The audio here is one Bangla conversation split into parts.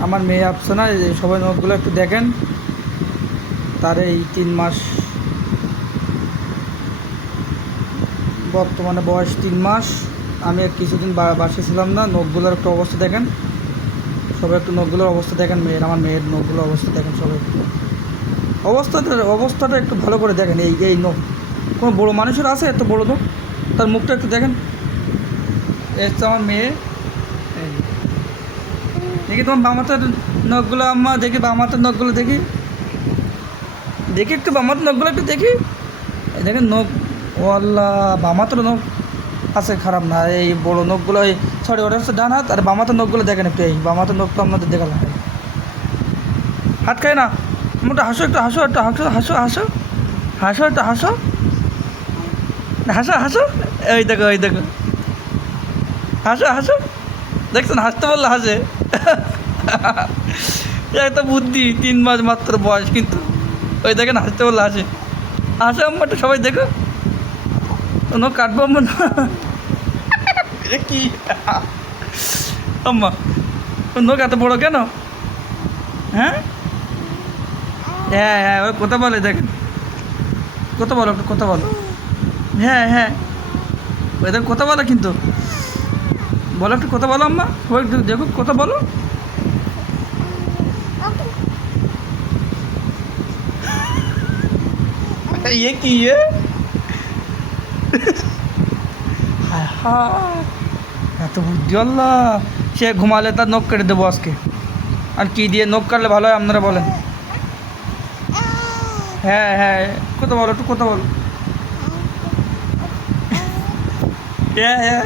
আমার মেয়ে আফসানা এই সবাই নখগুলো একটু দেখেন। তার এই তিন মাস বর্তমানে বয়স তিন মাস। আমি কিছুদিন বা- বাসায় ছিলাম না নখগুলোর একটু অবস্থা দেখেন। সবাই একটু নখগুলোর অবস্থা দেখেন, মেয়ের, আমার মেয়ের নখগুলোর অবস্থা দেখেন সবাই। একটু অবস্থাটা অবস্থাটা একটু ভালো করে দেখেন, এই এই নখ কোনো বড়ো মানুষের আছে এত বড়ো নখ তার মুখটা একটু দেখেন। এই হচ্ছে আমার মেয়ে। দেখি তোমার বামাতের নখগুলো, আম্মা, দেখি বামাতের নখগুলো দেখি। দেখি একটু বামাতের নখগুলো একটু দেখি। দেখেন নখ, ও আল্লাহ বামাতের নখ আছে, খারাপ না। এই বড়ো নখগুলো, এই সরি, ওটা হচ্ছে ডান হাত, আর বামাতের নখগুলো দেখেন একটু, এই বামাতের নখ তো আপনাদের দেখালাম। হাত খায় না। মোটা, হাসো একটু হাসো একটু, হাসো হাসো হাসো। হাসো একটু, হাসো। হাসো হাসো। এই দেখো এই দেখো। হাসো হাসো। দেখছেন, হাসতে বললে হাসে। একটা বুদ্ধি, তিন মাস মাত্র বয়স কিন্তু। ওই দেখেন, হাসতে বললে হাসে। হাসে আম্মা একটু সবাই দেখো। কোনো কাটবো আম্মা না কি? আম্মা, নখ এত বড় কেন? হ্যাঁ? হ্যাঁ হ্যাঁ ওই কথা বলে, দেখেন। কথা বলো কথা বলো। হ্যাঁ হ্যাঁ। ওই ওদের কথা বলো কিন্তু। বলো একটু কথা বলো আম্মা। ও একটু দেখো কথা বলো। ये হায় হায়, এত বুদ্ধি আল্লাহ। সে ঘুমালে তার নখ কেটে দেবো আজকে। আর কি দিয়ে নখ কাটলে ভালো হয় আপনারা বলেন। হ্যাঁ হ্যাঁ কথা বলো একটু কথা বলো। হ্যাঁ হ্যাঁ।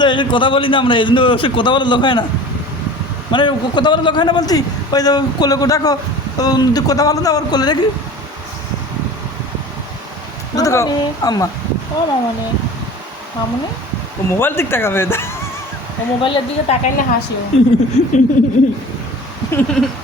তো এই কথা বলি না আমরা এই জন্য সে কথা বলার লোক হয় না। মানে কথা বলার লোক হয় না বলছি ওই যে কোলে কো ডাকো কথা বলো না আবার কোলে দেখি আম্মা। ও মামনি মামনি ও মোবাইল দিক টাকাবে ও মোবাইলের দিকে তাকাইলে হাসিও।